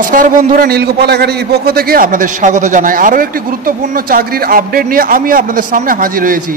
নমস্কার বন্ধুরা, নীলগোপাল একাডেমির পক্ষ থেকে আপনাদের স্বাগত জানাই। আরও একটি গুরুত্বপূর্ণ চাকরির আপডেট নিয়ে আমি আপনাদের সামনে হাজির হয়েছি।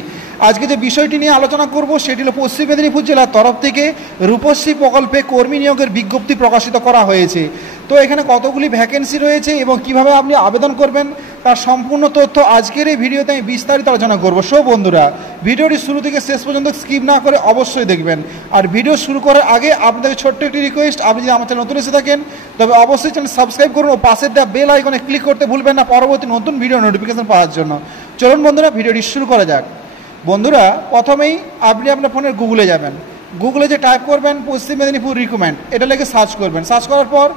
আজকে যে বিষয়টি নিয়ে আলোচনা করব সেটি হলো পশ্চিম মেদিনীপুর জেলার তরফ থেকে রূপশ্রী প্রকল্পে কর্মী নিয়োগের বিজ্ঞপ্তি প্রকাশিত করা হয়েছে। তো এখানে কতগুলি ভ্যাকেন্সি রয়েছে এবং কিভাবে আপনি আবেদন করবেন তার সম্পূর্ণ তথ্য আজকের এই ভিডিওতে আমি বিস্তারিত আলোচনা করব। সো বন্ধুরা, ভিডিওটি শুরু থেকে শেষ পর্যন্ত স্কিপ না করে অবশ্যই দেখবেন। আর ভিডিও শুরু করার আগে আপনাদের ছোট্ট একটি রিকোয়েস্ট, আপনি যদি আমার চ্যানেল নতুন এসে থাকেন তবে অবশ্যই চ্যানেল সাবস্ক্রাইব করুন ও পাশের দেওয়া বেল আইকনে ক্লিক করতে ভুলবেন না পরবর্তী নতুন ভিডিও নোটিফিকেশন পাওয়ার জন্য। চলুন বন্ধুরা, ভিডিওটি শুরু করা যাক। বন্ধুরা, প্রথমেই আপনি আপনার ফোনের গুগলে যাবেন। গুগলে যে টাইপ করবেন পশ্চিম মেদিনীপুর রিক্রুটমেন্ট, এটা লিখে সার্চ করবেন। সার্চ করার পর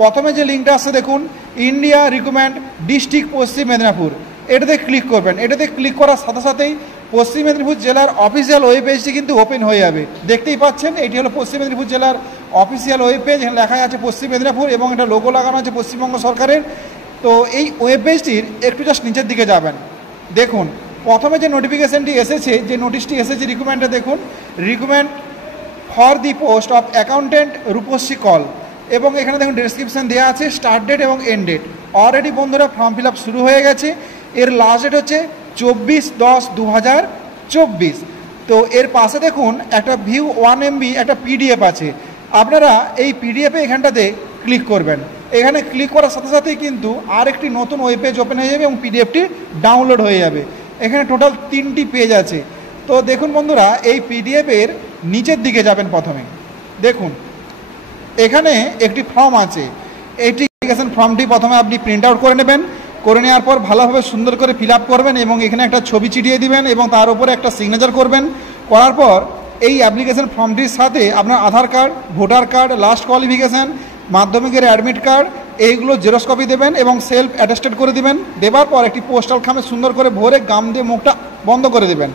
প্রথমে যে লিঙ্কটা আসছে দেখুন, ইন্ডিয়া রিক্রুটমেন্ট ডিস্ট্রিক্ট পশ্চিম মেদিনীপুর, এটাতে ক্লিক করবেন। এটাতে ক্লিক করার সাথে সাথেই পশ্চিম মেদিনীপুর জেলার অফিসিয়াল ওয়েব পেজটি কিন্তু ওপেন হয়ে যাবে। দেখতেই পাচ্ছেন, এটি হলো পশ্চিম মেদিনীপুর জেলার অফিসিয়াল ওয়েব পেজ। এখানে লেখা আছে পশ্চিম মেদিনীপুর এবং এটা লোগো লাগানো আছে পশ্চিমবঙ্গ সরকারের। তো এই ওয়েব পেজটির একটু জাস্ট নিচের দিকে যাবেন। দেখুন প্রথমে যে নোটিফিকেশনটি এসেছে, যে নোটিশটি এসেছে রিক্রুটমেন্টে, দেখুন recruitment for the post of accountant Rupashree call, এবং এখানে দেখুন ডেসক্রিপশন দেওয়া আছে, স্টার্ট ডেট এবং এন্ড ডেট। অলরেডি বন্ধুরা ফর্ম ফিল আপ শুরু হয়ে গেছে। এর লাস্ট ডেট হচ্ছে 24/10/2024। তো এর পাশে দেখুন একটা ভিউ 1 MB একটা পিডিএফ আছে। আপনারা এই পিডিএফে এখানটাতে ক্লিক করবেন। এখানে ক্লিক করার সাথে সাথেই কিন্তু আরেকটি নতুন ওয়েব পেজ ওপেন হয়ে যাবে এবং পিডিএফটি ডাউনলোড হয়ে যাবে। এখানে টোটাল 3টি পেজ আছে। তো দেখুন বন্ধুরা, এই পিডিএফের নিচের দিকে যাবেন। প্রথমে দেখুন এখানে একটি ফর্ম আছে। এইটি অ্যাপ্লিকেশন ফর্মটি প্রথমে আপনি প্রিন্ট আউট করে নেবেন। করে নেওয়ার পর ভালোভাবে সুন্দর করে ফিল আপ করবেন এবং এখানে একটা ছবি চিটিয়ে দিবেন এবং তার উপরে একটা সিগনেচার করবেন। করার পর এই অ্যাপ্লিকেশন ফর্মটির সাথে আপনার Aadhaar card, voter card, last qualification, মাধ্যমিকের অ্যাডমিট কার্ড, এইগুলো জেরক্স কপি দেবেন এবং সেলফ অ্যাটেস্টেড করে দিবেন। দেওয়ার পর একটি পোস্টাল খামে সুন্দর করে ভরে গাম দিয়ে মুখটা বন্ধ করে দেবেন।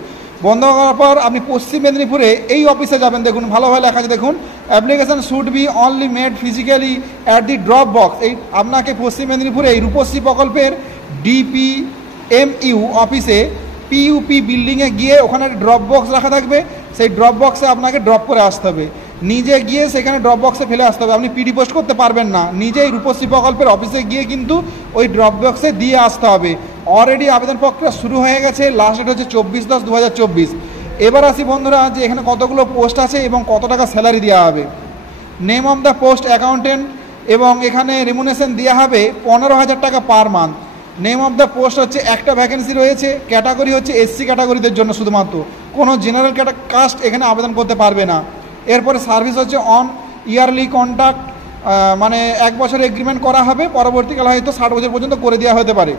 বন্ধ করার পর আপনি পশ্চিম মেদিনীপুরে এই অফিসে যাবেন। দেখুন ভালোভাবে লেখা আছে, দেখুন application should be only made physically at the drop box. এই আপনাকে পশ্চিম মেদিনীপুরে এই রূপশ্রী প্রকল্পের DPMU অফিসে PUP বিল্ডিংয়ে গিয়ে ওখানে ড্রপ বক্স রাখা থাকবে। সেই ড্রপ বক্সে আপনাকে ড্রপ করে আসতে হবে। নিজে গিয়ে সেখানে ড্রপ বক্সে ফেলে আসতে হবে। আপনি পিডি পোস্ট করতে পারবেন না। নিজেই রূপশ্রী প্রকল্পের অফিসে গিয়ে কিন্তু ওই ড্রপ বক্সে দিয়ে আসতে হবে। অলরেডি আবেদন প্রক্রিয়া শুরু হয়ে গেছে। লাস্ট ডেট হচ্ছে 24/10/2024। এবার আসি বন্ধুরা, যে এখানে কতগুলো পোস্ট আছে এবং কত টাকা স্যালারি দেওয়া হবে। Name of the post accountant, এবং এখানে রেমুনেশন দেওয়া হবে 15,000 টাকা per month. Name of the post হচ্ছে, একটা ভ্যাকেন্সি রয়েছে, ক্যাটাগরি হচ্ছে SC ক্যাটাগরিদের জন্য শুধুমাত্র, কোনো জেনারেল কাস্ট এখানে আবেদন করতে পারবে না। এরপরে সার্ভিস হচ্ছে অন ইয়ারলি কন্ট্রাক্ট, মানে 1 বছর এগ্রিমেন্ট করা হবে, পরবর্তীকালে হয়তো 60 বছর পর্যন্ত করে দেওয়া হতে পারে।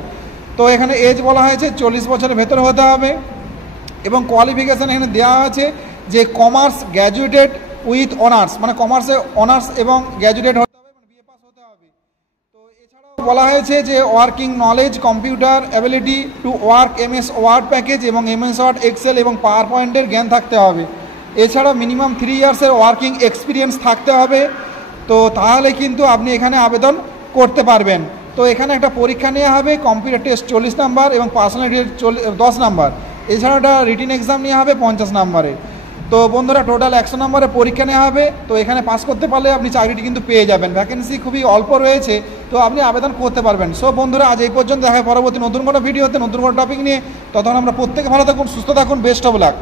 তো এখানে এজ বলা হয়েছে 40 বছরের ভেতরে হতে হবে এবং কোয়ালিফিকেশান এখানে দেওয়া আছে যে কমার্স গ্র্যাজুয়েটেড উইথ অনার্স, মানে কমার্সে অনার্স এবং গ্র্যাজুয়েটেড হতে হবে, মানে BA পাস হতে হবে। তো এছাড়াও বলা হয়েছে যে working knowledge, computer ability to work MS Word package এবং MS ওয়ার্ড, এক্সেল এবং পাওয়ার পয়েন্টের জ্ঞান থাকতে হবে। এছাড়া মিনিমাম 3 ইয়ার্সের ওয়ার্কিং এক্সপিরিয়েন্স থাকতে হবে। তো তাহলে কিন্তু আপনি এখানে আবেদন করতে পারবেন। তো এখানে একটা পরীক্ষা নেওয়া হবে, কম্পিউটার টেস্ট 40 নাম্বার এবং পার্সোনালিটি 10 নাম্বার। এছাড়া একটা রিটিন এক্সাম নেওয়া হবে 50 নাম্বারে। তো বন্ধুরা টোটাল 100 নম্বরের পরীক্ষা নেওয়া হবে। তো এখানে পাস করতে পারলে আপনি চাকরিটি কিন্তু পেয়ে যাবেন। ভ্যাকেন্সি খুবই অল্প রয়েছে, তো আপনি আবেদন করতে পারবেন। সো বন্ধুরা, আজ এই পর্যন্ত। দেখা হয় পরবর্তী নতুন কোনো ভিডিওতে নতুন কোনো টপিক নিয়ে। তখন আমরা প্রত্যেকে ভালো থাকুন, সুস্থ থাকুন, বেস্ট অফ লাক।